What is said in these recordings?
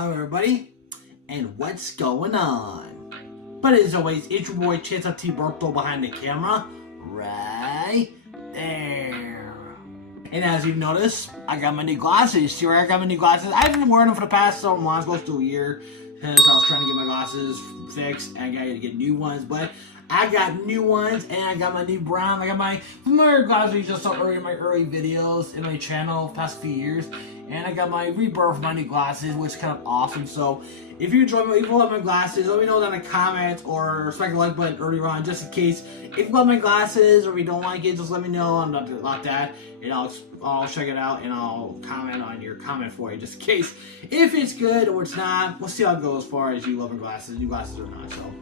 Hello everybody, and what's going on? But as always, it's your boy Chance T. Bertho behind the camera, right there. And as you've noticed, I got my new glasses. See where I got my new glasses? I've been wearing them for the past several months, close to a year, because I was trying to get my glasses fixed, and I got to get new ones, but I got new ones, and I got my new brown. I got my familiar glasses you just saw earlier in my early videos in my channel past few years. And I got my rebirth of my new glasses, which is kind of awesome. So if you enjoy if you love my glasses, let me know down in the comments or smack the like button earlier on, just in case. If you love my glasses or if you don't like it, just let me know. I'm not like that, and I'll check it out and I'll comment on your comment for you, just in case. If it's good or it's not, we'll see how it goes as far as you love my glasses, new glasses or not. So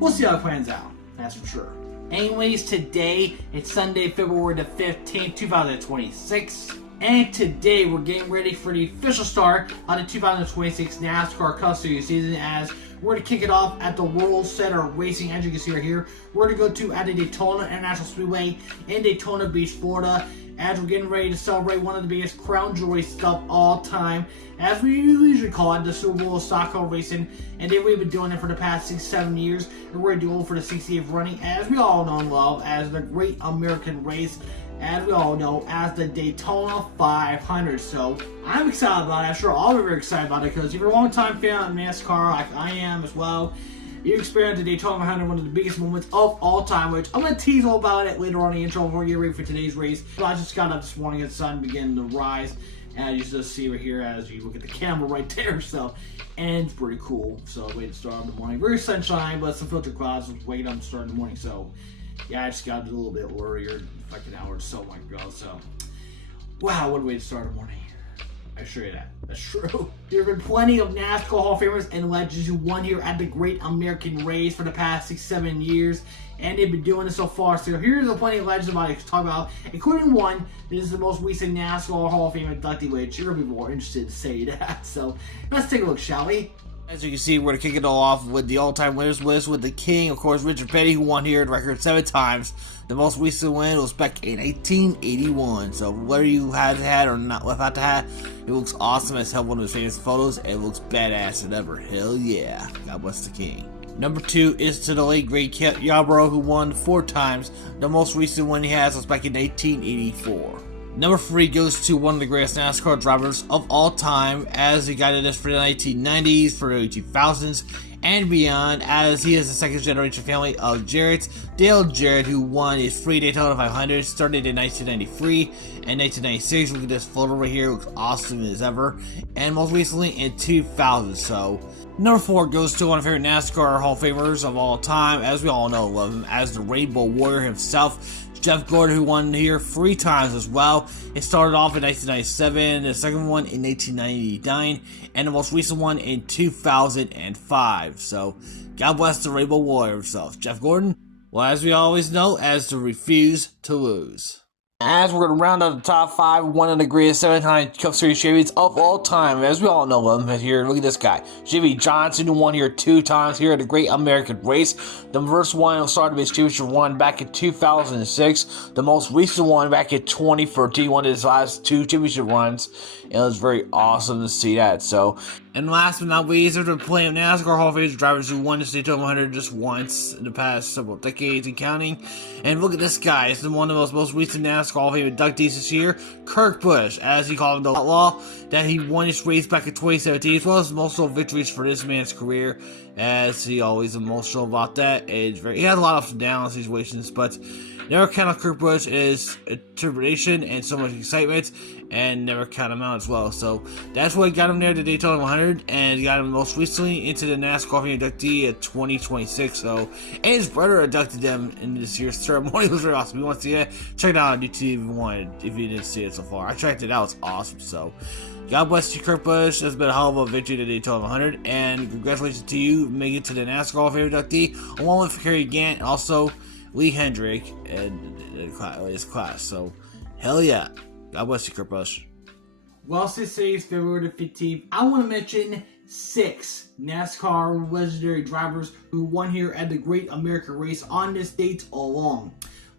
we'll see how it plans out. That's for sure. Anyways, today it's Sunday, February the 15th, 2026. And today we're getting ready for the official start of the 2026 NASCAR Cup Series season, as we're going to kick it off at the World Center Racing. As you can see right here, we're going to go to at the Daytona International Speedway in Daytona Beach, Florida, as we're getting ready to celebrate one of the biggest crown jewelry stuff all time, as we usually call it, the Super Bowl of stock car racing. And then we've been doing it for the past 6-7 years, and we're doing it for the 68th running, as we all know and love, as the Great American Race, as we all know, as the Daytona 500. So I'm excited about it. I'm sure all of you are excited about it, because if you're a long-time fan of NASCAR, like I am as well, you experienced the Daytona 500, one of the biggest moments of all time, which I'm going to tease all about it later on in the intro before we get ready for today's race. But I just got up this morning and the sun began to rise, and you just see right here as you look at the camera right there. So, and it's pretty cool. So way to start in the morning. Very sunshine, but some filter clouds was waking up to start in the morning. So yeah, I just got a little bit earlier, like an hour or so ago. So wow, what a way to start the morning. I assure you that. That's true. There have been plenty of NASCAR Hall of Famers and legends who won here at the Great American Race for the past 6-7 years, and they've been doing it so far. So here's plenty of legends about it to talk about, including one. This is the most recent NASCAR Hall of Fame inductee, which you're going to be more interested to say that. So let's take a look, shall we? As you can see, we're going to kick it all off with the all-time winners list with the king, of course, Richard Petty, who won here at record 7 times. The most recent win was back in 1881. So whether you had or not without the hat, it looks awesome as hell. One of his famous photos. It looks badass than ever. Hell yeah. God bless the king. Number 2 is to the late great Yarborough, who won 4 times. The most recent one he has was back in 1884. Number 3 goes to one of the greatest NASCAR drivers of all time, as he got this for the 1990s, for the early 2000s, and beyond, as he is the second generation family of Jarrett. Dale Jarrett, who won his free Daytona 500, started in 1993 and 1996. Look at this photo right here, looks awesome as ever. And most recently in 2000. So number 4 goes to one of our favorite NASCAR Hall of Famers of all time, as we all know, love him as the Rainbow Warrior himself, Jeff Gordon, who won here 3 times as well. It started off in 1997, the second one in 1999, and the most recent one in 2005. So, God bless the Rainbow Warrior himself, Jeff Gordon. Well, as we always know, as to refuse to lose. As we're going to round out the top 5, one of the greatest 7-time Cup Series champions of all time, as we all know him here. Look at this guy, Jimmy Johnson, who won here 2 times here at the Great American Race. The first one started his championship run back in 2006. The most recent one back in 2013, one of his last 2 championship runs. It was very awesome to see that. So, and last but not least, there's plenty of NASCAR Hall of Fame drivers who won the Daytona 100 just once in the past several decades and counting. And look at this guy. It's one of the most recent NASCAR Hall of Fame inductees this year, Kirk Busch, as he called him, the outlaw, that he won his race back in 2017, as well as multiple victories for this man's career, as he always emotional about that. He had a lot of ups and downs situations, but never count on Kirk Busch is trepidation and so much excitement, and never count him out as well. So that's what got him there to Daytona 100, and got him most recently into the NASCAR inductee at 2026. So, and his brother inducted them in this year's ceremony. It was very awesome. If you want to see that, check it out on YouTube if you didn't see it so far. I checked it out. It's awesome. So, God bless you, Kirk Busch. That's been a hell of a victory to Daytona 100, and congratulations to you making it to the NASCAR Hall of Fame inductee, along with Kerry Gant, and also Lee Hendrick in his class. So, hell yeah. God bless you, Kurt Busch. Well, since today's February the 15th, I want to mention 6 NASCAR legendary drivers who won here at the Great American Race on this date alone.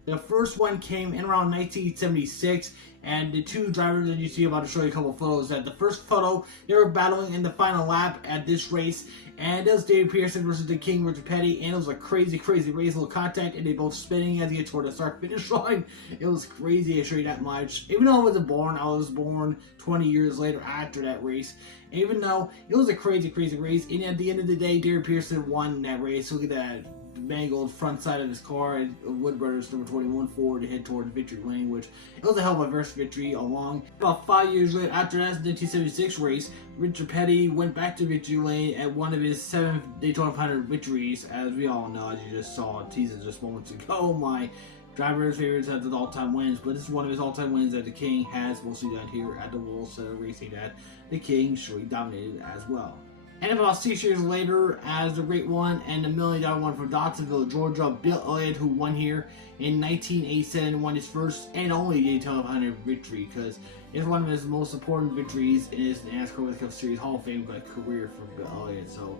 The first one came in around 1976, and the two drivers that you see, I'm about to show you a couple photos. That the first photo, they were battling in the final lap at this race, and it was David Pearson versus the King, Richard Petty, and it was a crazy race, little contact, and they both spinning as they get toward the start-finish line. It was crazy, I show you that much. Even though I was born 20 years later after that race. Even though it was a crazy race, and at the end of the day, David Pearson won that race. Look at that mangled front side of his car, Wood Brothers number 21 Ford to head toward victory lane, which it was a hell of a first victory along. About 5 years later, after that 1976 race, Richard Petty went back to victory lane at one of his 7th Daytona 500 victories. As we all know, as you just saw teasers just moments ago, my driver's favorites has his all-time wins, but this is one of his all-time wins that the King has. We'll see that here at the World Center Racing that the King surely dominated as well. And about 6 years later, as the great one and the $1 million one from Dotsonville, Georgia, Bill Elliott, who won here in 1987, won his first and only Daytona 500 victory, because it's one of his most important victories in his NASCAR Cup Series Hall of Fame career for Bill Elliott. So,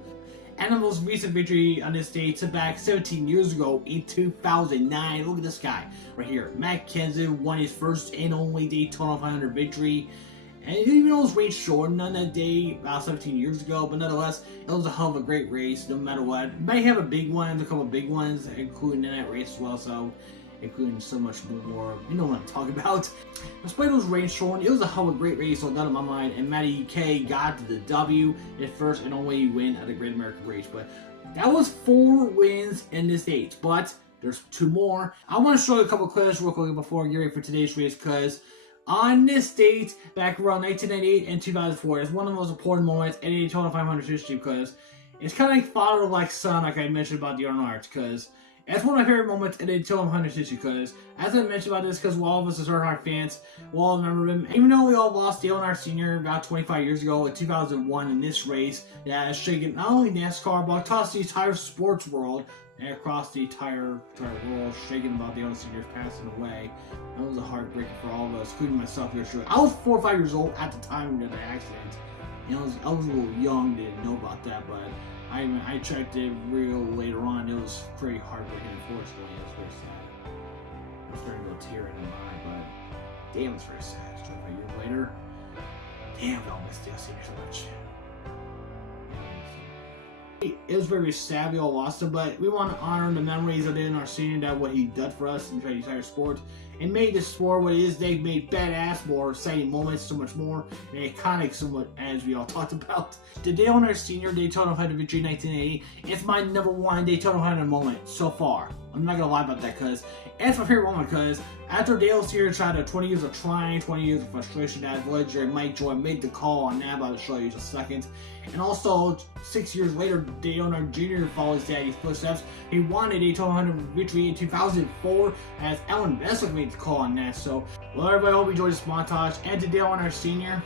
and the most recent victory on this day took back 17 years ago in 2009. Look at this guy right here. Matt Kenseth won his first and only Daytona 500 victory. And even though it was race short on that day, about 17 years ago, but nonetheless, it was a hell of a great race, no matter what. It might have a big one, a couple of big ones, including in that race as well, so including so much more, you know what I'm talking about. Despite those race short, it was a hell of a great race, so none in my mind, and Matty K got the W, his first and only win at the Great American Race. But that was 4 wins in this stage, but there's 2 more. I want to show you a couple of clips real quick before I get ready for today's race, because on this date, back around 1998 and 2004, it's one of the most important moments in Daytona 500 history, because it's kind of like father like son, like I mentioned about the Earnhardt, because it's one of my favorite moments in Daytona 500 history, because as I mentioned about this, because all of us as Earnhardt fans will all remember him, even though we all lost Dale Earnhardt Sr. about 25 years ago in 2001 in this race that has shaken not only NASCAR, but across the entire sports world, and across the entire world, shaking about the other seniors passing away. That was a heartbreaker for all of us, including myself here. Sure, I was 4 or 5 years old at the time of the accident. You know, I was a little young, didn't know about that, but I checked it real later on. It was pretty heartbreaking, unfortunately. It was very sad. I was starting to go tear in my eye, but damn, it's very sad. 25 years later, damn, I miss Dale Senior so much. It was very sad we all lost him, but we want to honor the memories of Dale Earnhardt Sr. that what he did for us in the entire sport, and made the sport what it is. They made badass, more exciting moments, so much more, and iconic, so much as we all talked about. The Dale Earnhardt Sr. Daytona 500 victory 1980, it's my #1 Daytona 500 moment so far. I'm not gonna lie about that, because it's my favorite moment, because after Dale Sr. tried 20 years of trying, 20 years of frustration, that Voyager and Mike Joy made the call on that, I'll show you in just a second. And also, 6 years later, Dale Earnhardt Jr. followed his daddy's footsteps. He won a Daytona 100 victory in 2004 as Alan Vesic made the call on that. So, well, everybody, hope you enjoyed this montage. And to Dale Earnhardt Sr.,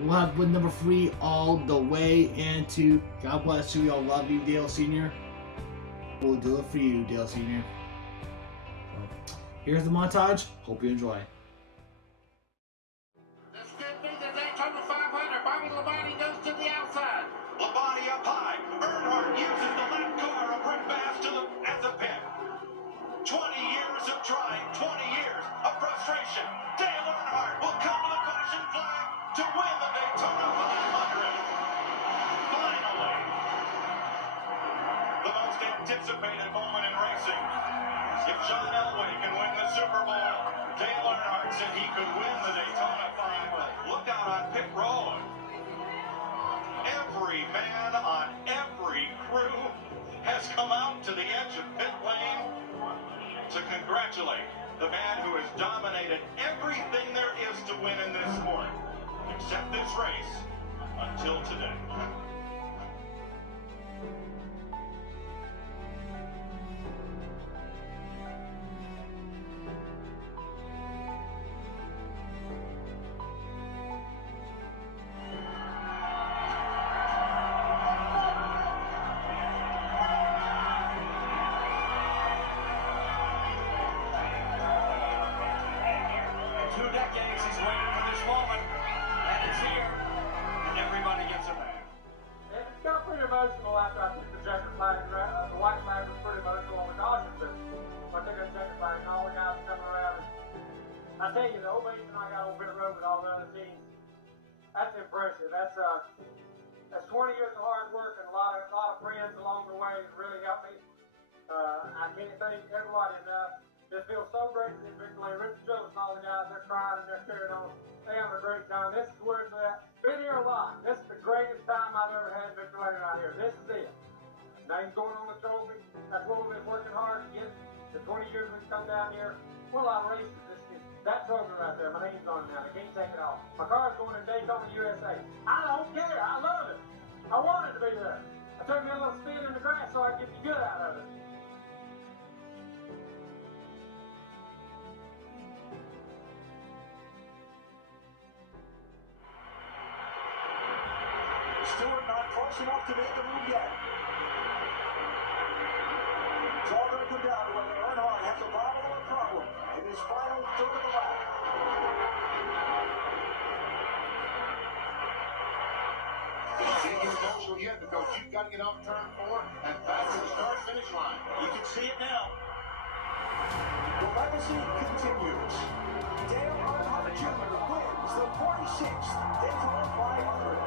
we'll have with #3 all the way. And to God bless you, we all love you, Dale Sr. We'll do it for you, Dale Sr. So, here's the montage. Hope you enjoy. This could be the Daytona 500. Bobby Labonte goes to the outside. Labonte up high. Earnhardt uses the left car of Rick Bass as a pin. 20 years of trying, 20 years of frustration. Dale Earnhardt will come to the caution flag to win the Daytona 500. Finally, the most anticipated moment in racing. If John Elway can win the Super Bowl, Dale Earnhardt said he could win the Daytona 500. Look out on pit road. Every man on every crew has come out to the edge of pit lane to congratulate the man who has dominated everything there is to win in this sport, except this race, until today. Emotional after I took the checkered flag. The white flag was pretty emotional on the caution system. So I took a checkered flag off. tell you, the old mates and I got on pit road with all the other teams. That's impressive. That's 20 years of hard work and a lot of friends along the way that really helped me. I can't thank everybody enough. It feels so great to be in victory lane. Richard Jones and all the guys, they're crying and they're cheering on. They having a great time. This is where it's at. Been here a lot. This is the greatest time I've ever had in victory lane out here. This is it. Name's going on the trophy. That's what we've been working hard to get. The 20 years we've come down here. We're a lot of races. That trophy right there, my name's on it now. They can't take it off. My car's going to Daytona, USA. I don't care. I love it. I wanted to be there. I took me a little spin in the grass so I could get the good out of it. Stewart not close enough to make a move yet. It's all going to come down to whether Earnhardt has a problem or a problem in his final third of the lap. Can't get emotional yet because you've got to get off turn 4 and back to the start-finish line. You can see it now. The legacy continues. Dale Earnhardt Jr. wins the 46th Daytona 500.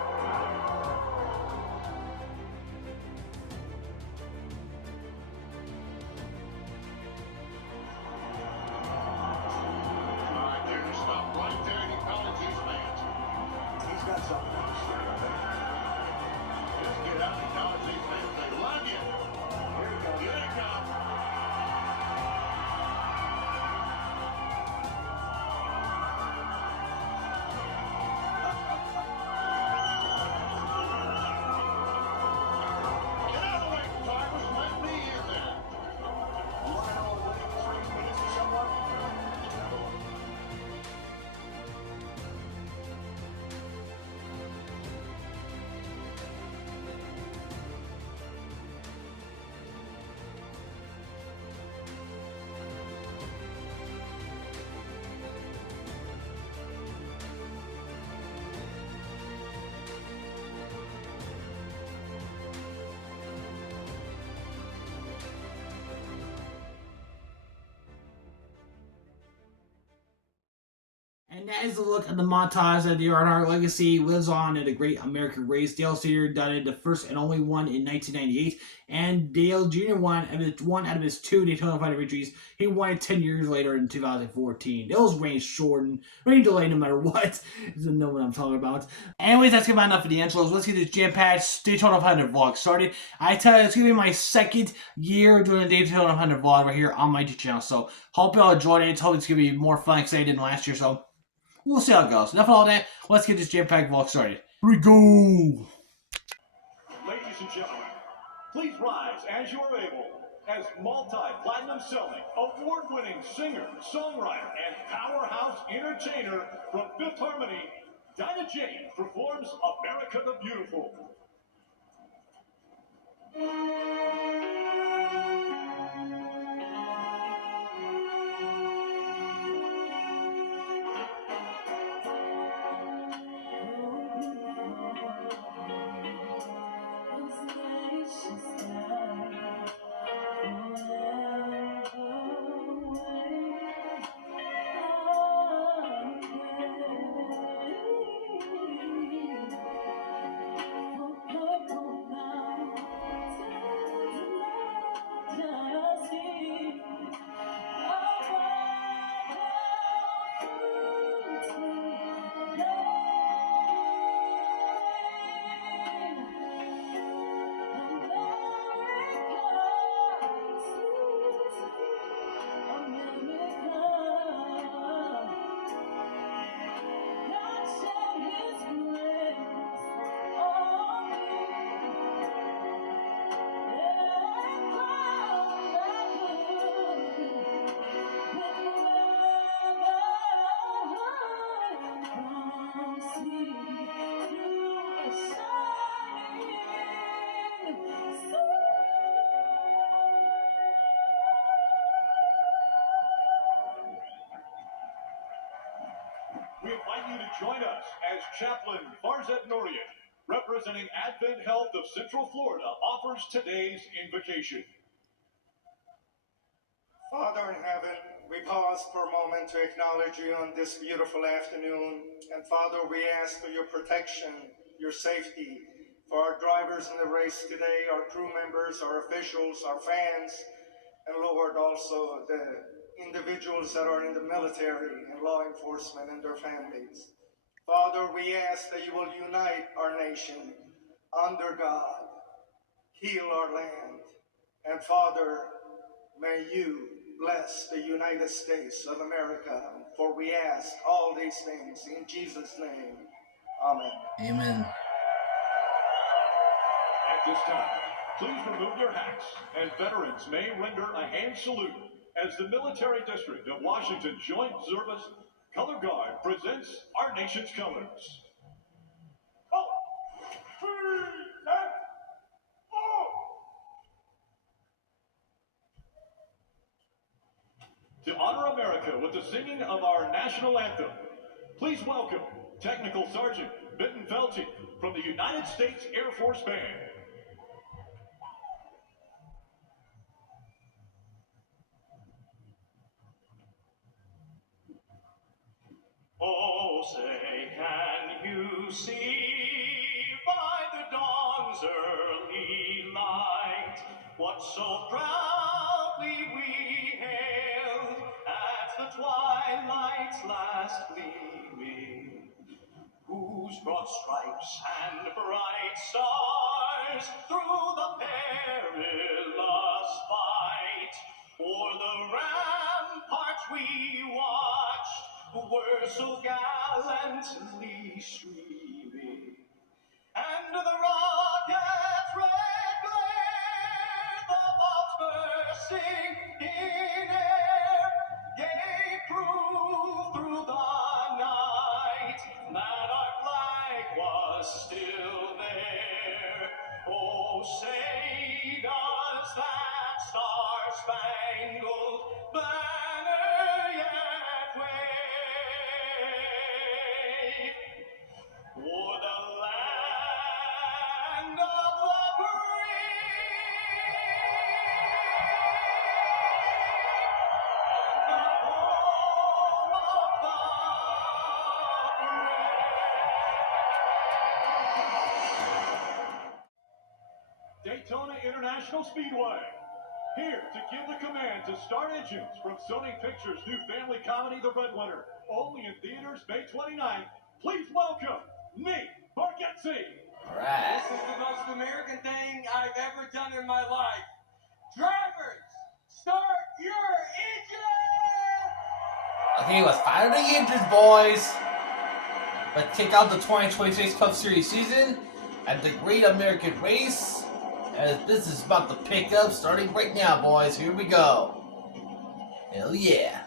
And that is a look at the montage that the Earnhardt legacy lives on in a great American race. Dale Sr. done it the first and only one in 1998, and Dale Jr. won out of his 2 Daytona 500 victories. He won it 10 years later in 2014. Dale's reign shortened, reign delayed no matter what. You know what I'm talking about. Anyways, that's about enough for the intros. Let's get this jam-packed Daytona 500 vlog started. I tell you, it's going to be my second year doing a Daytona 500 vlog right here on my YouTube channel. So, hope y'all enjoyed it. Hope it's going to be more fun because I did last year. So, we'll see how it goes. Enough of all that. Let's get this jam-packed vlog started. Here we go. Ladies and gentlemen, please rise as you are able as multi-platinum selling, award-winning singer, songwriter, and powerhouse entertainer from Fifth Harmony, Dinah Jane performs America the Beautiful. We invite you to join us as Chaplain Farzet Norian, representing Advent Health of Central Florida, offers today's invocation. Father in heaven, we pause for a moment to acknowledge you on this beautiful afternoon. And Father, we ask for your protection, your safety, for our drivers in the race today, our crew members, our officials, our fans, and Lord, also the individuals that are in the military and law enforcement and their families. Father, we ask that you will unite our nation under God, heal our land, and Father, may you bless the United States of America, for we ask all these things in Jesus' name. Amen. Amen. At this time, please remove your hats, and veterans may render a hand salute as the Military District of Washington Joint Service Color Guard presents our nation's colors. To honor America with the singing of our national anthem, please welcome Technical Sergeant Benton Felty from the United States Air Force Band. Oh, say, can you see by the dawn's early light what so proudly we hailed at the twilight's last gleaming, whose broad stripes and bright stars through the perilous fight o'er the ramparts we watched were so gallantly streaming, and the rocket's red glare, the bombs bursting in air, gave proof through the night that our flag was still there. Oh, say does that star-spangled banner yet wave o'er the land of the brave and the home of the brave. Daytona International Speedway, here to give the command to start engines from Sony Pictures' new family comedy, The Breadwinner, only in theaters May 29th. Please welcome Nate Bargatze. All right. This is the most American thing I've ever done in my life. Drivers, start your engine! Okay, let's fire the engines, boys. Let's kick out the 2026 Cup Series season at the Great American Race, as this is about to pick up starting right now, boys. Here we go. Hell yeah.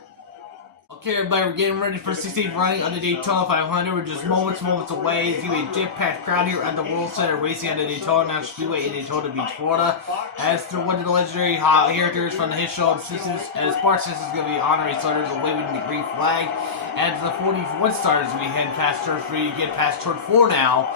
Okay, everybody, we're getting ready for 16th running on the Daytona 500. We're just moments away. It's going to be a jam-packed crowd here at the World Center Racing at the Daytona National Speedway in Daytona Beach, Florida. As they're one of the legendary characters from the hit show and Simpsons, and Sparks is going to be honoring starters and waving the green flag. And the 41 starters will be heading past turn 3, get past turn 4 now.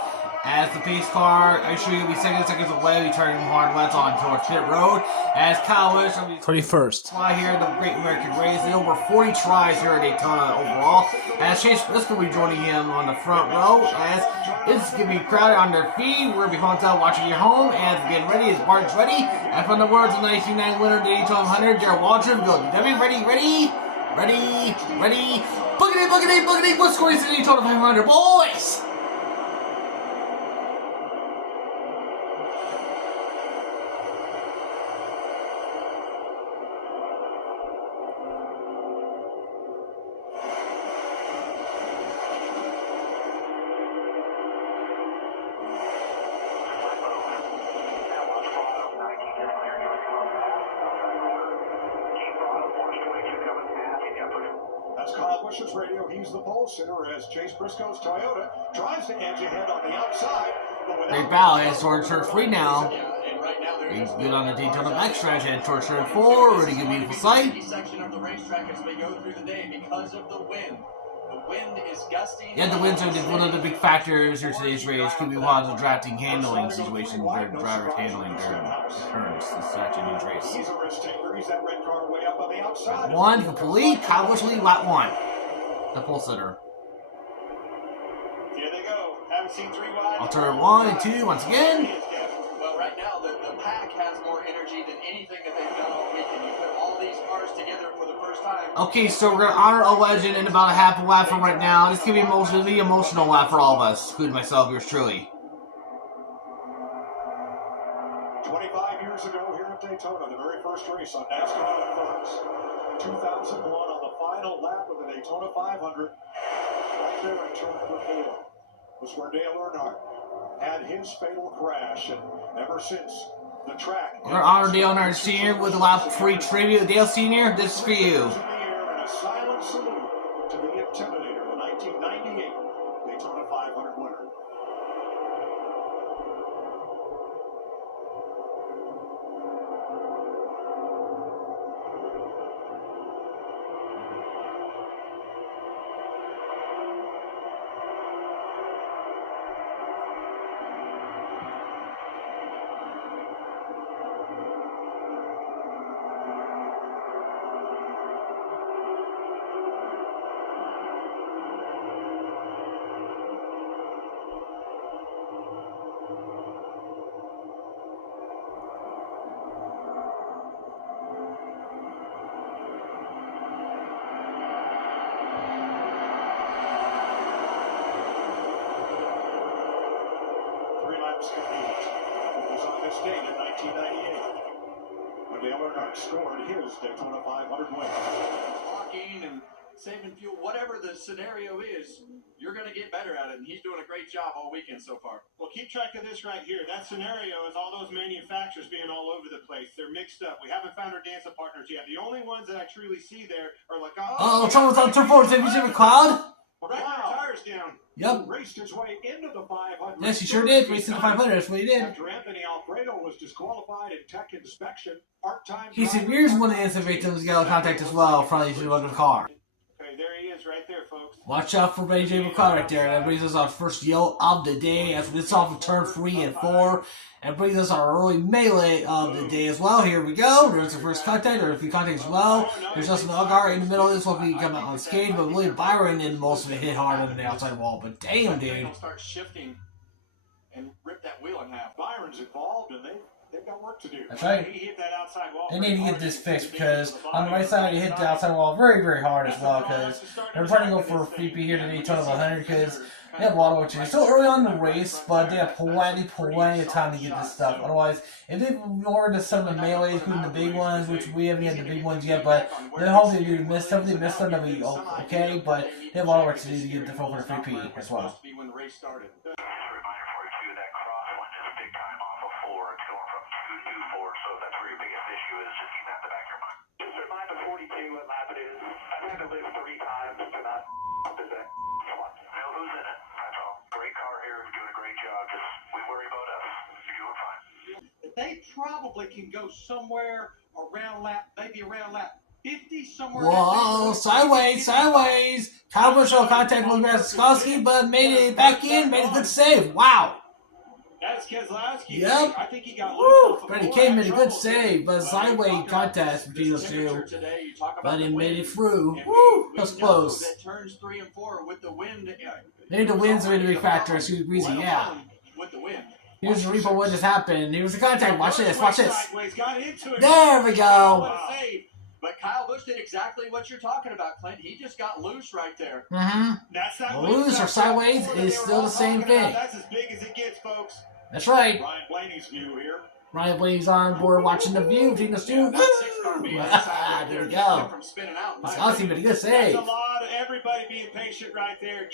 As the pace car, actually will be seconds away, we turn hard left on towards pit road. As Kyle Lewis will be 31st. Fly here in the Great American Race, and over 40 tries here at Daytona overall. As Chase Briscoe will be joining him on the front row. As this is going to be crowded on their feet. We're going to be hotel watching your home. As we're getting ready, as Barton's ready. And from the words of 1999 winner of the Daytona 100, Jared Waldron, go. Debbie, ready? Boogity. What's scoring to the Daytona 500, boys? That's Kyle Busch's radio. He's the pole sitter as Chase Briscoe's Toyota tries to edge ahead on the outside. Great battle heads towards turn 3 now. He's good on the Daytona backstretch head towards turn 4. Really good, beautiful sight. Section of the racetrack as we go through the day because of the wind. The wind is gusting. Yeah, the wind's one of the big factors here today's race. Could be one of the drafting handling situations where drivers handling their turns. This is actually a huge race. He's a risk taker. He's that red car way up on the outside. Lap 1 complete. Kyle Busch lead lap 1. The pole sitter. Here they go. Haven't seen 3 wide. I'll turn 1 and 2 once again. Well, right now, the pack has more energy than anything that they've done all weekend. You put all these cars together for the first time. Okay, so we're going to honor a legend in about a half a lap from right now. This could be an emotional lap for all of us, including myself, yours truly. 25 years ago here at Daytona, the very first race on NASCAR Cup Series. 2001 on the final lap of the Daytona 500. Right there in turn number 4 was where Dale Earnhardt had his fatal crash, and ever since the track. We're going to honor Dale Earnhardt Sr. with a lap 3 tribute. Dale Sr., this is for you. And a silent salute to the Intimidator, the 1998 Daytona 500 winner. It was on this date in 1998 when Dale Earnhardt scored his Daytona 500 win. Talking and saving fuel, whatever the scenario is, you're going to get better at it, and he's doing a great job all weekend so far. Well, keep track of this right here. That scenario is all those manufacturers being all over the place. They're mixed up. We haven't found our dancing partners yet. The only ones that I truly see there are like, Oh, someone's on turn 4. Have you seen McLeod? right, wow. Tires down. Yep. Raced his way into the 500. Yes, he sure did. Racing the 500. That's what he did. After Anthony Alfredo was disqualified in tech inspection, part-time. He said, "Here's one of the innocent victims got contact as well from these people in the car." Okay, there he is right there, folks. Watch out for AJ McLeod right there. That brings us our first yell of the day as we get off of turn 3 and 4. And brings us our early melee of the day as well. Here we go. There's the first contact, or a few contacts as well. There's Justin Allgaier in the middle of this one. We come out unscathed, but William Byron in most of it hit hard on the outside wall. But damn, dude. They'll start shifting and rip that wheel in half. Byron's involved, and they've got work to do. That's right. He hit that outside wall. They need to get this fixed because on the right side, he hit the outside wall very, very hard as well because they're trying to go for a VP here to Daytona 100 because they have a lot of work to do. Still early on in the race, but they have plenty of time to get this stuff. Otherwise, if they've ignored some of the melees, including the big ones, which we haven't had the big ones yet, but they're hoping to miss some. They missed some, that'll be okay, but they have a lot of work to do to get the full for the 3P as well. When the race started. They probably can go somewhere around lap 50, somewhere. Whoa, sideways. Kyle Busch had contact with Keselowski, but made it back in, made a good save. Wow. That's Keselowski. Yep. I think he got Woo! Freddie K made a good save, but a sideways contest between those two. But he made it through. Woo! That was close. That turns 3 and 4 with the wind. Maybe the wind's a big factor. It's too breezy, yeah. With the wind. Here's the repo what just happened. Here's the contact. Watch this. Got into it. There we go. What a save. But Kyle Busch did exactly what you're talking about, Clint. He just got loose right there. Mm-hmm. That's not Loose or sideways is still the same thing. That's as big as it gets, folks. That's right. Ryan Blaney's view here. Ryan Blaney's on board watching the view between the two. There we go. Keselowski made a good save. That's a lot of everybody being patient right there.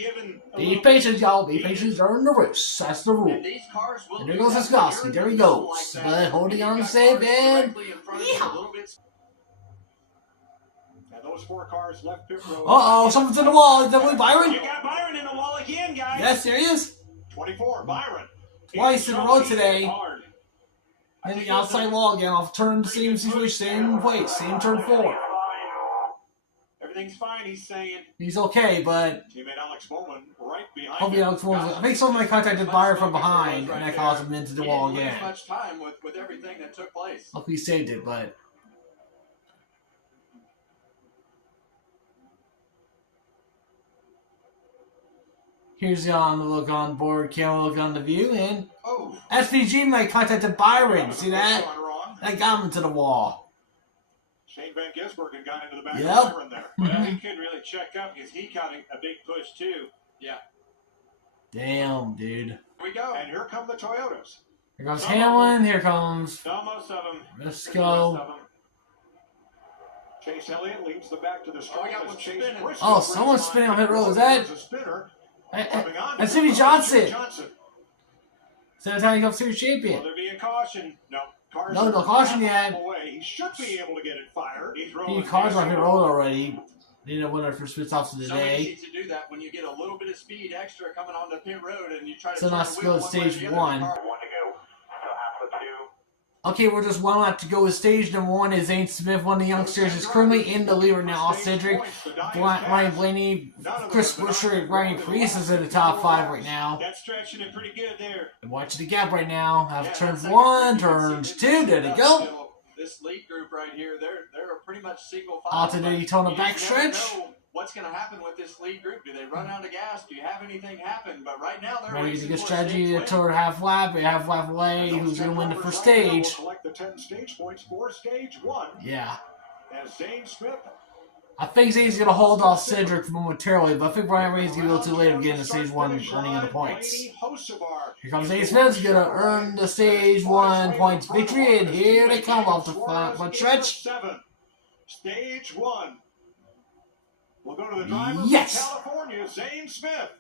Be patient, y'all. Be patient during the race. That's the rule. And these cars will And there goes Keselowski. There he goes. But holding on to save and yeah. And those 4 cars left pit road. Uh-oh, someone's in the wall. Is that Willie Byron? You got Byron in the wall again, guys. Yes, there he is. 24, Byron. Twice in a row today. Hard. And the outside wall again. Off turn, same situation, same place. Same turn 4. everything's fine, he's saying. He's okay, but Teammate Alex Bowman right behind hopefully him. Alex Bowman. I think somebody contacted Byer from behind, and that caused him into the wall He didn't again. lose much time with everything that took place. Luckily, he saved it, but. Here's the look on board, camera look on the view, and SVG might contacted Byron. See that? That got him into the wall. Shane Van Gisbergen had got into the back Yep. of Byron there. Well, he couldn't really check up because he got a big push too. Yeah. Damn, dude. Here we go. And here come the Toyotas. Here comes Hamlin. Here comes. Most of them. Let's Most go. of them. Chase Elliott leads the back to the Oh, we got stripe. one Chase spinning. Briscoe Oh, brings someone's him spinning on pit pit road. Is road. that? There's a spinner. That's Jimmy Johnson. Seven-time Cup Series Will champion. there be a caution? No. Cars No caution yet. away. He should be able to get it fired. He's He rolling. cars on pit road already. Need a winner for split stops of the So day. easy to do that when you get a little bit of speed extra coming on the pit road and you try to So turn now the let's wheel go to one way or stage the other. one. One to go. Still half the two. Okay, we're just one lap to go with stage number one. Is Zane Smith, one of the youngsters, is currently in the lead right now. Cedric, Ryan Blaney, Chris Buescher, and Ryan Priest is in the top five right now. That's stretching it pretty good there. And watch the gap right now. Have turns one, turns two. There they go. This lead group right here, they're a pretty much single file. Out to the Daytona You never backstretch. know what's going to happen with this lead group? Do they run out of gas? Do you have anything happen? But right now they're Ready to racing get for a strategy stage win. toward half lap away. Who's going to win the first stage? Will collect the 10 stage points for stage one. Yeah. As Zane Smith. I think Zane's going to hold off Cedric momentarily, but I think Brian Ray's going to be a little too late of getting the stage one running of the points. Here comes Zane Smith, going to earn the stage one points victory, and here they come off the front stretch. Stage one. We'll go to the driver Yes. from California, Zane Smith.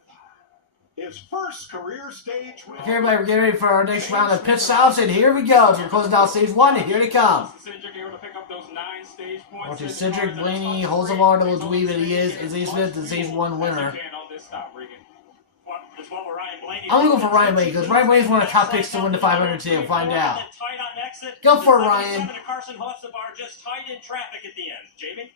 His first career stage win. Okay, everybody, we're getting ready for our next round of pit stops, and here we go. So we're closing down stage one, and here they come. Cedric able to pick up those 9 stage points. Watching Cedric, Blaney, Holzavar, those believe that he is, and Zane Smith, the stage one winner. I'm going to go for Ryan Blaney, because Ryan Blaney's one of the top picks to win the 500 too. Find out. Go for it, Ryan. Carson Holzavar just tied in traffic at the end. Jamie?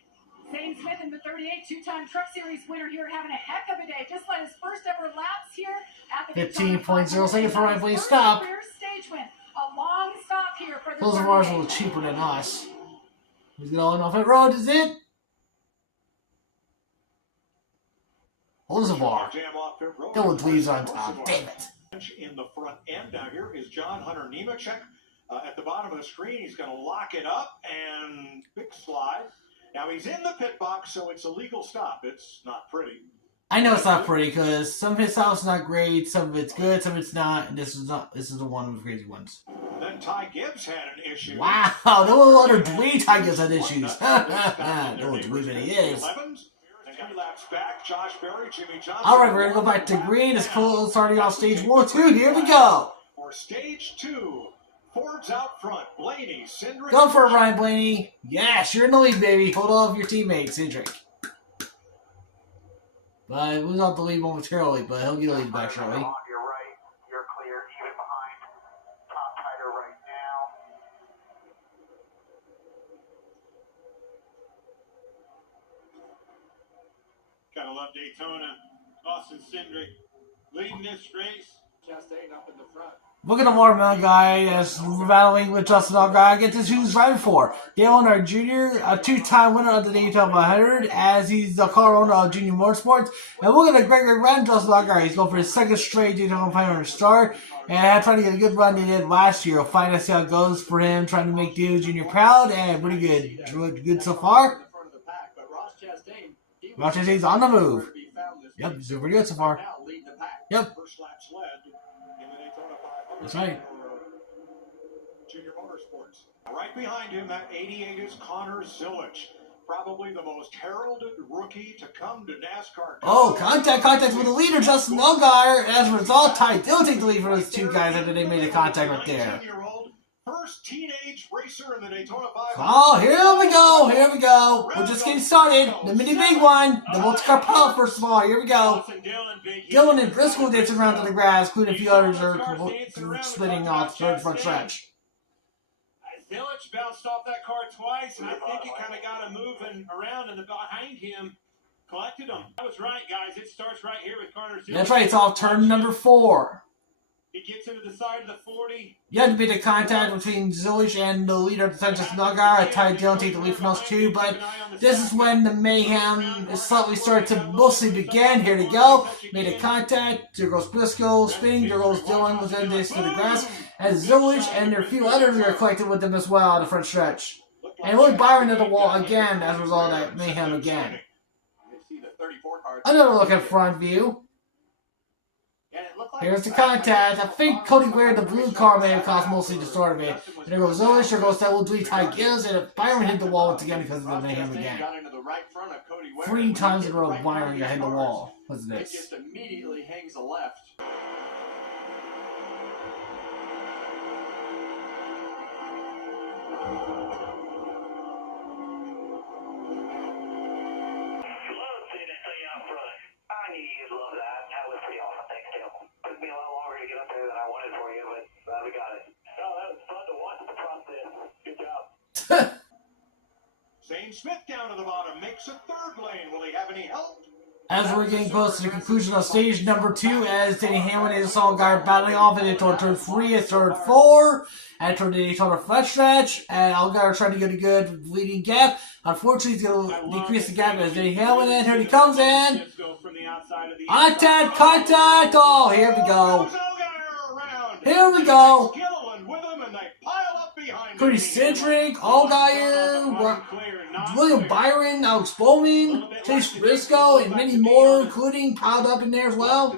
Zane Smith in the 38, two-time Truck Series winner here, having a heck of a day. Just led his first ever laps here at the 15.0 seconds for Ryan Blaney. Stop. Career stage win. A long stop here for the Holzavar's a little cheaper than us. Who's going off that road? Is it? Holzavar. Double leaves on top. Damn it. In the front end. Now here is John Hunter Nemechek at the bottom of the screen. He's going to lock it up and big slide. Now he's in the pit box, so it's a legal stop. It's not pretty. I know it's not pretty because some of his stuff's not great, some of it's good, some of it's not, and this is not. This is the one of the crazy ones. Then Ty Gibbs had an issue. Wow, no other Dwayne Tigers had issues. No Dwayne that he is. Laps back, Josh Berry, Jimmy Johnson. All right, we're gonna go back to green. It's cool. Starting off stage 1, 2. Here we go. For stage 2, Ford's out front. Blaney, Cindric. Go for it, Ryan Blaney. Yes, you're in the lead, baby. Hold off your teammate, Cedric. But we'll not the lead momentarily, but he'll get a lead back shortly. You're right. You're clear. Even behind. Top tighter right now. Gotta love Daytona. Austin Cindric leading this race. Chastain up in the front. Look at the watermelon guy that's battling with Justin Allgaier. Get this, who's driving for. Dale Earnhardt Jr., a two-time winner of the Daytona 500, as he's the car owner of Junior Motorsports. And look at the Gregory Wren, Justin Allgaier. He's going for his second straight Daytona 500 start. And trying to get a good run they did last year. We'll find out see how it goes for him, trying to make Dale Jr. proud. And pretty good. Good so far. Ross Chastain's on the move. Yep, he's doing pretty good so far. Yep. First laps led in the Daytona 500. That's right. Junior Motorsports. Right behind him, that 88 is Connor Zilich. Probably the most heralded rookie to come to NASCAR. Oh, contact with the leader, Justin Allgaier. As a result, Ty Dillon take the lead for those two guys after they made a contact right there. 19-year-old, first teenage racer in the Daytona 500. Oh, here we go. We're just getting started. The mini big one. The multi-car pile, first of all. Here we go. Dillon and Briscoe dancing around to the grass. Including a few others are splitting off the third front stretch. Illich bounced off that car twice, and I think he kind of got him moving around, and the behind him collected him. That was right, guys. It starts right here with Carter. That's right. It's off turn number 4. He gets into the side of the 40. You had to be the contact between Zilish and the leader of the Texas Nuggar. Ty Dillon take the lead from those two, but this is when the mayhem is slightly started to mostly begin. Here to go. Made a contact. There goes Briscoe spinning. There goes Dillon was then this to the grass. As Zilish and their few others are collected with them as well on the front stretch. And Lloyd Byron at the wall again as a result of that mayhem again. Another look at front view. Here's the contact. I think Cody Ware, the blue car, may have caused mostly the start of it. And there goes Zilish, there goes Devil Dwee, Ty Gibbs, and Byron hit the wall once again because of the mayhem again. 3 times in a row, Byron got hit the wall. What's this? It just immediately hangs a left. Zane Smith down to the bottom, makes a third lane. Will he have any help? As we're getting close to the conclusion of stage number 2, as Danny Hamlin and his all guy battling off it toward turn 3 and turn 4, and toward the Daytona front stretch, and Allgaier trying to get a good leading gap. Unfortunately, he's going to decrease the gap as Danny Hamlin, and here he comes in. Contact! Oh, here we go. Here we go. Cody Cedric, Allgaier, William Byron, Alex Bowman, Chase Briscoe, and many more, including piled up in there as well.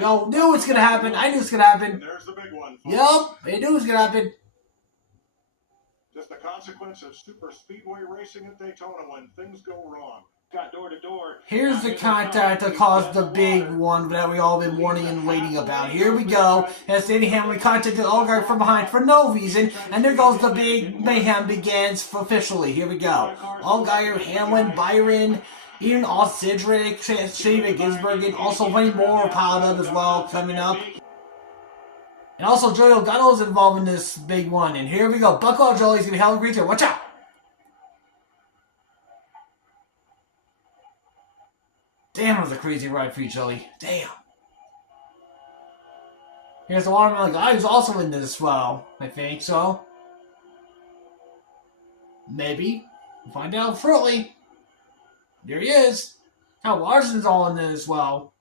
Y'all knew it's going to happen. I knew it's going to happen. There's the big one. Yup, I knew it was going to happen. Just a consequence of super speedway racing at Daytona when things go wrong. Got door to door. Here's the contact that caused the big one that we all been warning and waiting about. Here we go. As Danny Hamlin contacted Allgaier from behind for no reason. And there goes the big mayhem begins officially. Here we go. Allgaier, Hamlin, Byron, even Austin Cedric, Shane Ginsburg, and also many more piled up as well coming up. And also Joey Logano is involved in this big one. And here we go. Buckle up, Joey. He's going to be hella great here. Watch out. Damn, it was a crazy ride for you, Joey. Damn. Here's the watermelon guy who's also in this as well. I think so. Maybe. We'll find out shortly. There he is. Kyle Larson's all in this as well.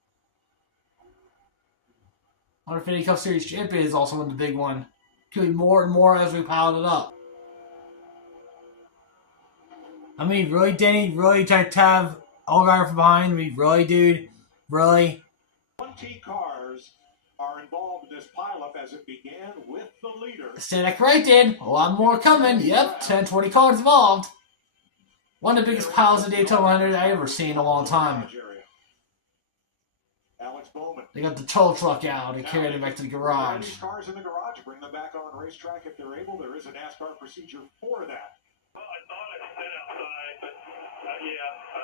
150 Cup Series champion is also in the big one. Could be more and more as we piled it up. I mean, really, Danny, really trying to have Allgaier from behind me, really, dude? Really? 20 cars are involved in this pileup as it began with the leader. Say that corrected. A lot more coming. Yep, 10, 20 cars involved. One of the biggest piles of Daytona 100 I've ever seen in a long time. Alex Bowman. They got the tow truck out and carried it back to the garage. These cars in the garage, bring them back on racetrack if they're able. There is a NASCAR procedure for that. Well, I thought I said outside, but yeah.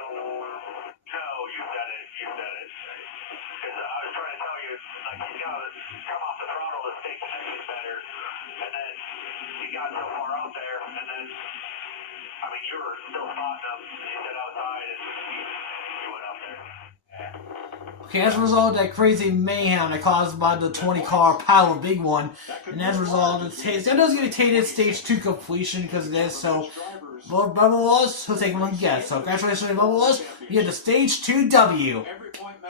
No, you said it. Because I was trying to tell you, like, you gotta come off the throttle to take the things better, and then you got so far out there, and then, I mean, you were still spotting them, and you said outside, and you went up there. Yeah. Okay, as a result of that crazy mayhem that caused by the 20-car pile of big one, and as a result of it, that does get a tainted stage 2 completion because of this, so Bubba Wallace, he'll take one guess. So congratulations to Bubba Wallace, you get the stage 2 W.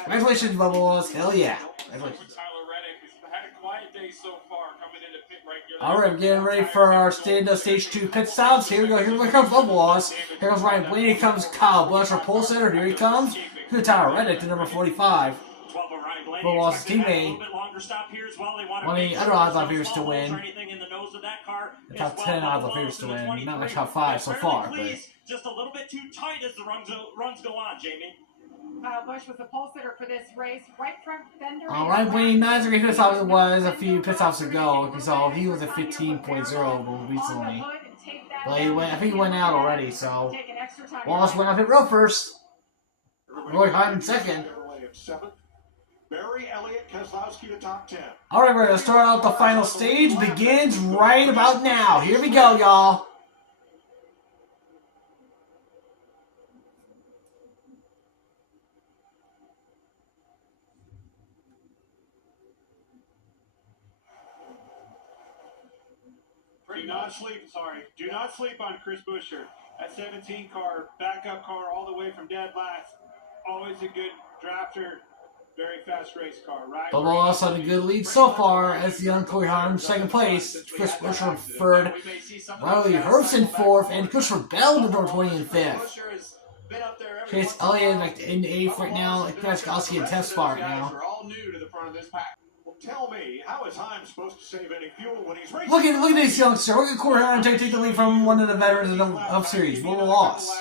Congratulations, Bubba Wallace, hell yeah. Congratulations. Alright, we're getting ready for our stage 2 pit stops. Here we go, here comes Bubba Wallace. Here comes Ryan Blaney, here comes Kyle Busch, our pole setter, here he comes. Good Tyler Reddick to number 45. Bubba Wallace's teammate. One of the other odds on favorites to win. The top 10 odds on favorites to win. Not my top 5 so far, but just a little bit too tight as the runs go on, Jamie. Kyle Busch was the pole sitter for this race. Right front fender. Alright, Blaney, not as great pit stops it was a few pit stops ago. So he was at 15.0 recently. But I think he went out already, so Wallace went up hit road first. Roy Hyde in second. Barry Elliott, Keselowski to top 10. Alright, we're going to start out the final stage. Begins right about now. Here we go, y'all. Do not sleep on Chris Buescher. That 17 car, backup car all the way from dead last. Always a good drafter. Very fast race car, right? Bubba Wallace had a good lead so far as the young Corey Hahn in second place. Chris Buescher in third. Riley Herbst in fourth. And Christopher Bell in number 20 in fifth. Chase Elliott like in eighth right now. Keselowski in 10th spot right now. Tell me, how is Heim supposed to save any fuel when he's racing? Look at this youngster. Look at Corey Hahn take the lead from one of the veterans of the Cup Series. Bubba Wallace.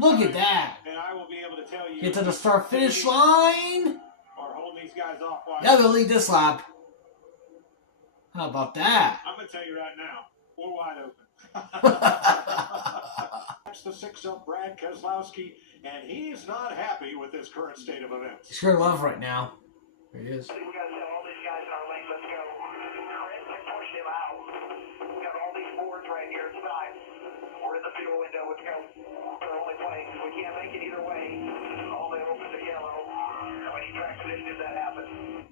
Look at that. Get to the start finish line. Yeah, they'll lead this lap. How about that? I'm going to tell you right now, we're wide open. That's the 6-up Brad Keselowski, and he's not happy with this current state of events. He's scared of love right now. There he is. We got to tell all these guys in our lane, let's go. Chris, push him out. We got all these boards right here. It's time. We're in the fuel window. Let's go. They're only playing. We can't make it either way. All they open to yellow. How many track position did that happen?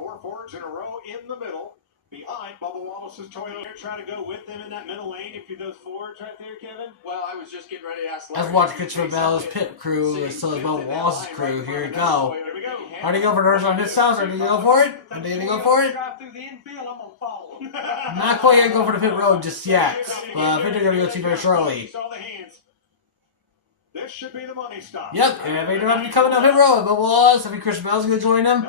4 Fords in a row in the middle. Behind Bubba Wallace's Toyota. You're trying to go with them in that middle lane if you're those Fords right there, Kevin? Well, I was just getting ready to ask. Let's watch Christopher Bell's pit crew as well as Bubba Wallace's crew. Here we go. Here we go. Are they going for hers on this house? Are they going to go for it? Are they going to go for it? Drive through the infield, I'm going to follow. Not quite yet go for the pit road just yet. But I think they're going to go to very shortly. All the hands. This should be the money stop. Yep, and they're going to be coming up pit road. Bubba Wallace, I think Christopher Bell's going to join them.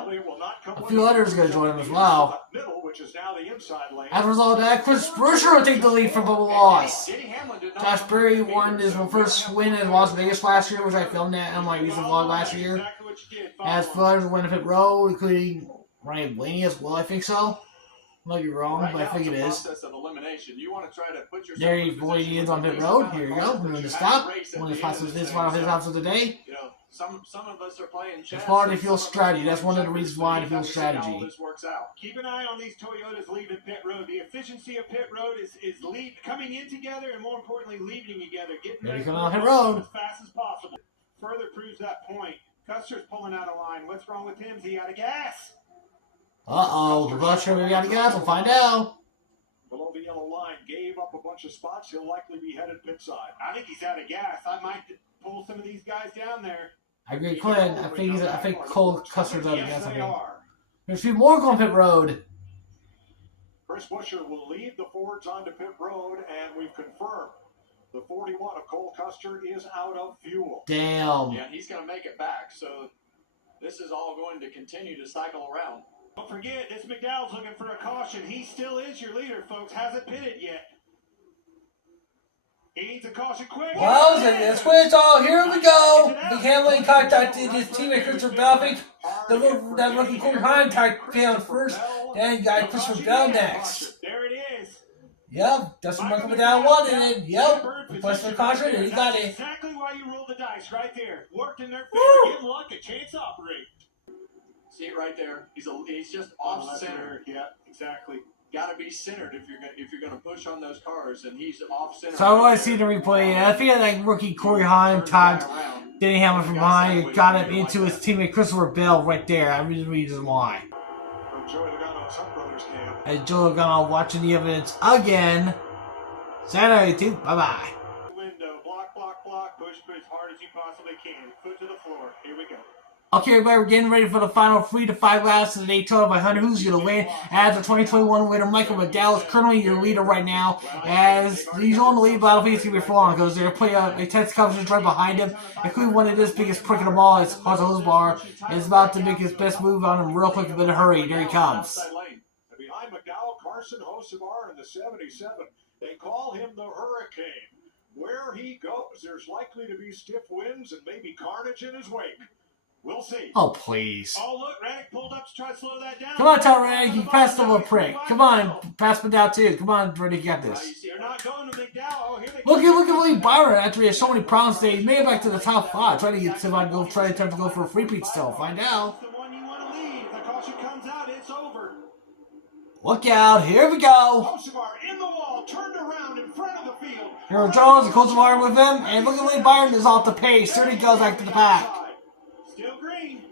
A few others are going to join them as well. Which is now the inside lane. As a result of that, Chris Buescher will take the lead from Bubba Wallace. Josh Berry won his first win in Las Vegas last year, which I filmed that on my recent vlog last year. As for others won a pit road, including Ryan Blaney as well, I think so. Might be wrong, but I think it is. There he is on pit road. Here you go. We're going to stop. One of his hops of the day. Some of us are playing chess. It's part of the fuel strategy. That's one of the reasons why the fuel strategy. Keep an eye on these Toyotas leaving pit road. The efficiency of pit road is coming in together and more importantly leaving together. Getting there you go on pit road as fast as possible. Further proves that point. Custer's pulling out of line. What's wrong with him? Is he out of gas? Uh-oh. We're not sure we got to gas. We'll find out. Below the yellow line, gave up a bunch of spots. He'll likely be headed pit side. I think he's out of gas. I might pull some of these guys down there. I agree, Clint. I think Cole Custer's out of gas. I think. There's a few more going pit road. Chris Buescher will lead the Fords onto pit road, and we've confirmed the 41 of Cole Custer is out of fuel. Damn. Yeah, he's going to make it back. So this is all going to continue to cycle around. Don't forget, this McDowell's looking for a caution. He still is your leader, folks. Hasn't pitted yet. He needs a caution quick. Well, that's where it's all. Here we go. The Hamlin contacted his teammate Christopher Bell. I think that rookie Corey Hahn failed first. Then you got Christopher Bell next. There it is. Yep, Dustin Michael McDowell wanted it. Yep, request for caution, and he got it. Exactly why you rolled the dice right there. Worked in their favor. Give luck, a chance to operate. See it right there. He's just off center. Yeah, exactly. Got to be centered if you're going to push on those cars, and he's off center. So I want to see the replay. I think like rookie Corey Hahn timed Denny Hamlin from behind and got him into his teammate Christopher Bell right there. I really reason why. And Joe Logano watching the evidence again. Saturday too. Bye bye. Window, block, push as hard as you possibly can. Foot to the floor. Here we go. Okay, everybody, we're getting ready for the final 3 to 5 laps of the Daytona 500. Who's going to win? As the 2021 winner, Michael McDowell is currently your leader right now. As he's on the lead, but I don't think it's going to be for long because they're playing a tense coverage right behind him. Including one of his biggest prick of the ball is Jose Hosbar. Is about to make his best move on him real quick, but in a hurry. There he comes. Behind McDowell, Carson Hocevar in the 77. They call him the Hurricane. Where he goes, there's likely to be stiff winds and maybe carnage in his wake. We'll see. Oh, please. Oh, look, Reddick pulled up to try to slow that down. Come on, Tom Reddick. You passed the little prick. Come on, pass McDowell too. Come on, Reddick, you got this. They're not going to McDowell. Oh, here they Look at Lee Byron after he has so many problems today. He made it back to the top 5. Trying to get somebody to go for a free beat still. Find out. the one you want to Look out, here we go. Kosovar in the wall, turned around in front of the field. Here are Jones and Kosovar with him, and look at Lee Byron is off the pace. Here he goes back to the pack. Still green.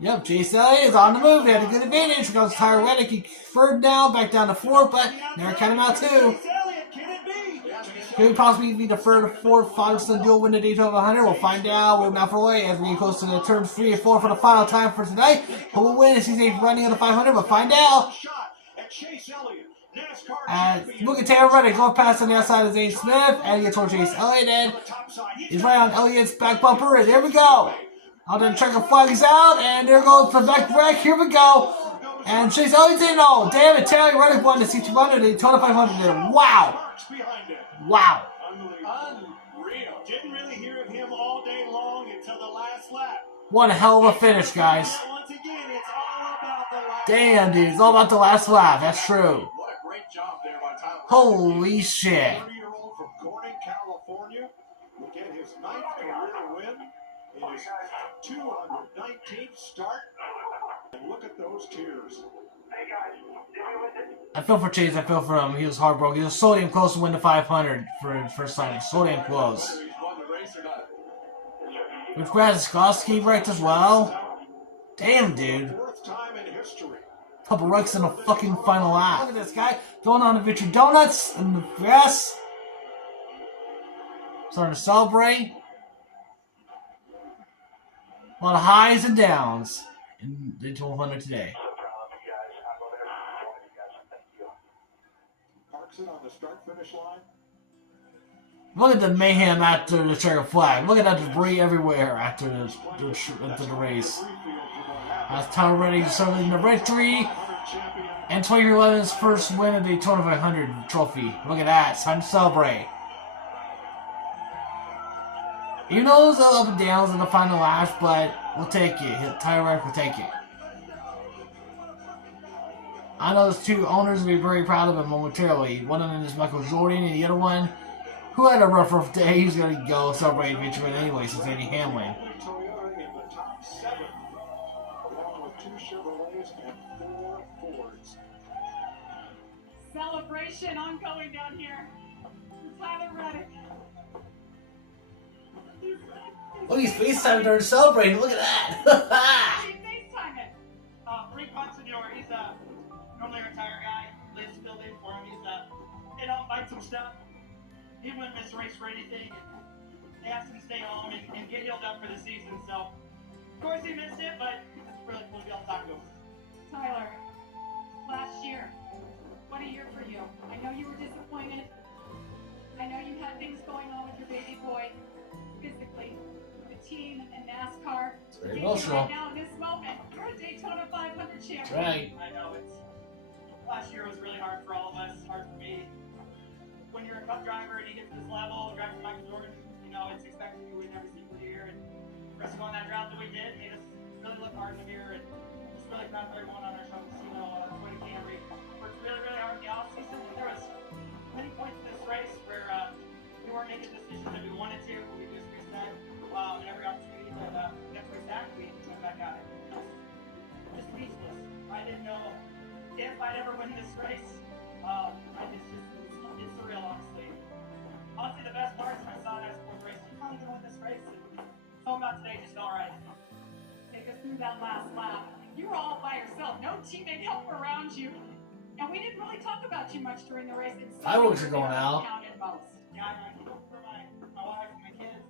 Yep, Chase Elliott is on the move. He had a good advantage. Here goes Tyler Reddick. He third down, back down to fourth, but never cut him out too. Elliott, can it be? Could he possibly be the third, fourth, Foxton dual win the Daytona 500? We'll find out. We're not far away as we get close to the turn 3 and 4 for the final time for tonight. Who will win? Is he running on the 500? We'll find out. Shot at Chase Elliott. NASCAR And champion. look at Taylor Reddick going past on the outside of Zane Smith, and he gets towards Chase Elliott, and he's right on Elliott's back bumper, and there we go. Out there, checker flags out, and there goes the back wreck. Here we go. And Chase Elliott didn't know. Damn it, Taylor Reddick won the C200, the Daytona 500. Wow. Marks behind it. Wow. Unreal. Didn't really hear of him all day long until the last lap. What a hell of a finish, guys. Once again, it's all about the last Damn, dude. It's all about the last lap. That's true. What a great job there by Tyler. Holy shit. 30-year-old from Corning, California, will get his 9th career win in his 219th start. And look at those tears. I feel for Chase. I feel for him. He was heartbroken. He was so damn close to win the 500 for his first time. So damn close. Whether he's won the race or not. With Brad Skoski right as well. Damn, dude. 4th time in history. Couple wrecks in the fucking final lap. Look at this guy going on to Victory Donuts in the grass. Starting to celebrate. A lot of highs and downs in the 1200 today. Parks it on the start-finish line. Look at the mayhem after the checker flag. Look at that debris everywhere after the race. As Tyler Reddick serving the victory. And 2011's first win of the Daytona 500 trophy. Look at that. It's time to celebrate. You know the up and downs in the final laps, but we'll take it. Tyler Reddick will take it. I know those two owners will be very proud of him momentarily. One of them is Michael Jordan, and the other one, who had a rough day, he's going to go celebrate victory anyway, since Andy Hamlin. Toyota in the top 7, along with 2 Chevrolets and 4 Fords. Celebration ongoing down here. Tyler Reddick. Look, he's FaceTiming during celebrating. Look at that. FaceTime it. Rick Bonsignor, he's normally a retired guy. Liz filled in for him. He's fight some stuff. He wouldn't miss a race for anything. And they asked him to stay home and get healed up for the season. So, of course, he missed it, but it's really cool to be able to talk to him. Tyler, last year, what a year for you. I know you were disappointed. I know you had things going on with your baby boy, physically, the team and NASCAR. It's very emotional. Right now, in this moment, you're a Daytona 500 champion. That's right. I know last year was really hard for all of us, hard for me. When you're a cup driver and you get to this level, driving for Michael Jordan, it's expected you win every single year. And for us to go on that route that we did made us really look hard in the mirror. And I'm just really proud of everyone on our show casino, Twin Camry. Worked really, really hard in the offseason. There was many points in this race where we weren't making decisions that we wanted to. We just reset. And every opportunity that we got to attack, we went back at it. Just speechless. I didn't know if I'd ever win this race. It's surreal, honestly. Honestly, the best part is when I saw that fourth race, I'm finally gonna win this race. And something about today just felt right. Take us through that last lap. You were all by yourself, no teammate help around you. And we didn't really talk about you much during the race. Fireworks are going out. Counted most. Yeah, I keep them for my wife and my kids.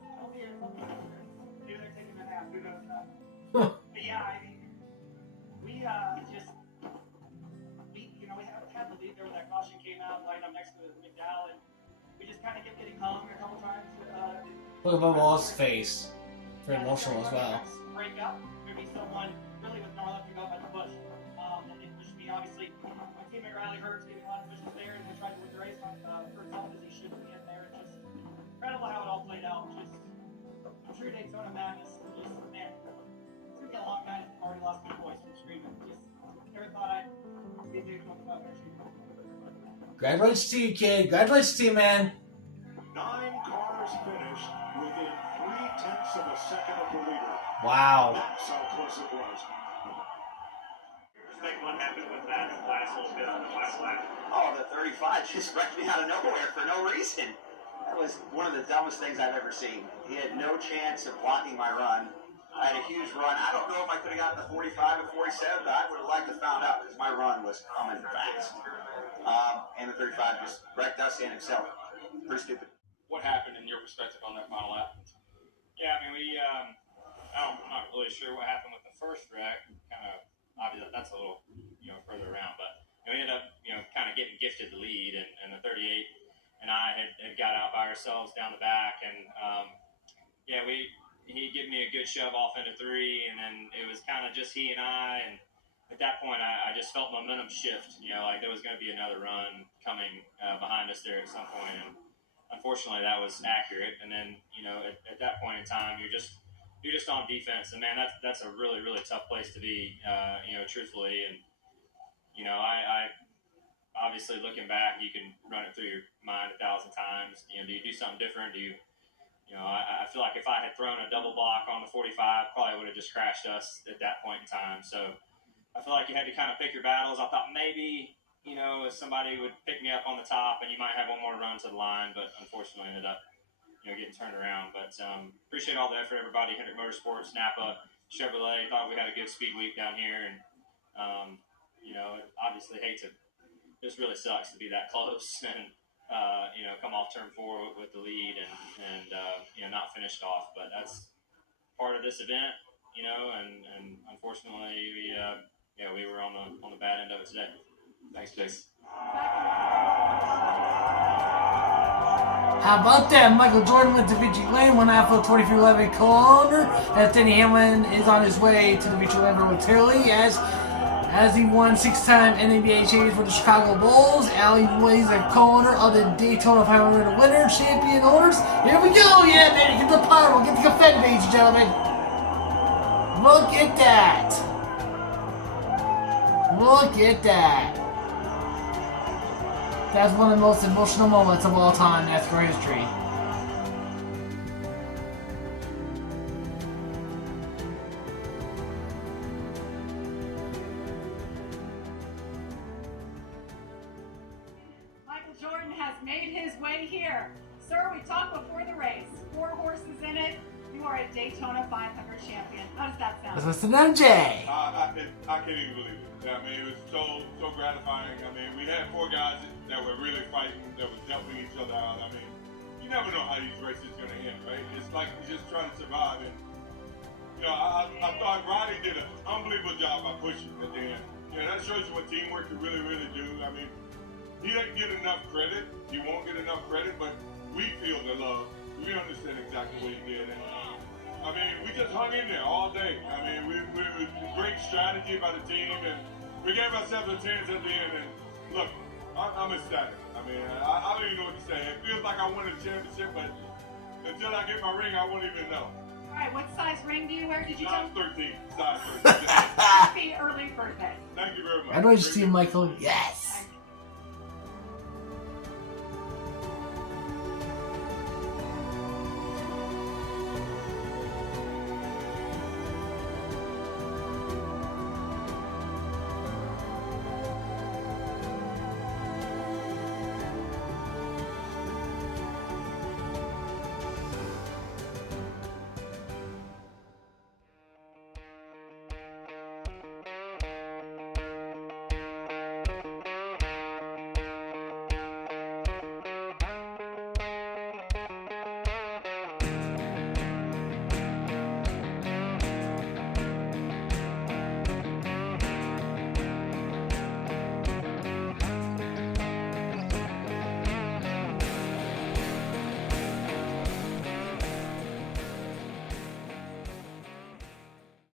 Maybe they're taking a nap, who knows that. But yeah, we had the lead there when that caution came out, lined up next to McDowell, and we just kind of kept getting hung a couple times. Look at Bubba's face. Very emotional as well. Break up, maybe someone really with nowhere left to go but the push. And they pushed me, obviously. My teammate Riley Hurts gave me a lot of pushes there, and we tried to win the race on Hurts off as he should be in there. It's just incredible how it all played out. Just true Daytona madness. Just, man, it's going to be a long night. I've already lost my voice from screaming. Just never thought I'd be Daytona 500. Congratulations to you, kid. Congratulations to you, man. 9 cars finished within 0.3 of a second of the leader. Wow. That's how close it was. explain what happened with that last little bit on the last lap. Oh, the 35 just wrecked me out of nowhere for no reason. That was one of the dumbest things I've ever seen. He had no chance of blocking my run. I had a huge run. I don't know if I could have gotten the 45 or 47, but I would have liked to have found out because my run was coming fast. And the 35 just wrecked us and himself. Pretty stupid. What happened in your perspective on that final lap? Yeah, I mean, I'm not really sure what happened with the first wreck. Kind of, obviously, that's a little, further around, but we ended up, kind of getting gifted the lead, and the 38 and I had got out by ourselves down the back, and he gave me a good shove off into 3, and then it was kind of just he and I, and at that point, I just felt momentum shift, like there was going to be another run coming behind us there at some point, and unfortunately, that was accurate. And then, at that point in time, you're just on defense, and man, that's a really, really tough place to be, truthfully. And I obviously looking back, you can run it through your mind 1,000 times. Do you do something different? I feel like if I had thrown a double block on the 45, probably would have just crashed us at that point in time. So I feel like you had to kind of pick your battles. I thought maybe, if somebody would pick me up on the top and you might have one more run to the line, but unfortunately ended up, getting turned around. But appreciate all the effort, everybody. Hendrick Motorsports, Napa, Chevrolet. Thought we had a good speed week down here, and obviously hate to. This really sucks to be that close and come off turn 4 with the lead and not finished off. But that's part of this event, and unfortunately we were on the bad end of it today. Thanks, Jason. How about that? Michael Jordan went to Victory Lane, won out for the 23-11 corner, as Denny Hamlin is on his way to the Victory Lane with HARLEY as he won 6-time NBA champions for the Chicago Bulls. Alley Boys a corner of the Daytona 500 winner, champion owners. Here we go, yeah, baby, get the pyro, get the confetti, ladies and gentlemen. Look at that. Look at that. That's one of the most emotional moments of all time in NASCAR history. Michael Jordan has made his way here. Sir, we talked before the race. 4 horses in it. You are a Daytona 500 champion. How does that sound? Let's listen to MJ. I can't even believe it. I mean, it was so gratifying. I mean, we had 4 guys that were really fighting, that was helping each other out. I mean, you never know how these races are going to end, right? It's like you're just trying to survive. And, I thought Riley did an unbelievable job by pushing at the end. That shows you what teamwork can really, really do. I mean, he didn't get enough credit. He won't get enough credit, but we feel the love. We understand exactly what he did. And, I mean, we just hung in there all day. I mean, we great strategy by the team, and we gave ourselves a chance at the end. And look, I'm ecstatic. I mean, I don't even know what to say. It feels like I won a championship, but until I get my ring, I won't even know. All right, what size ring do you wear? Did you Size tell 13. Size 13. Happy early birthday. Thank you very much. I know you see Michael. Yes.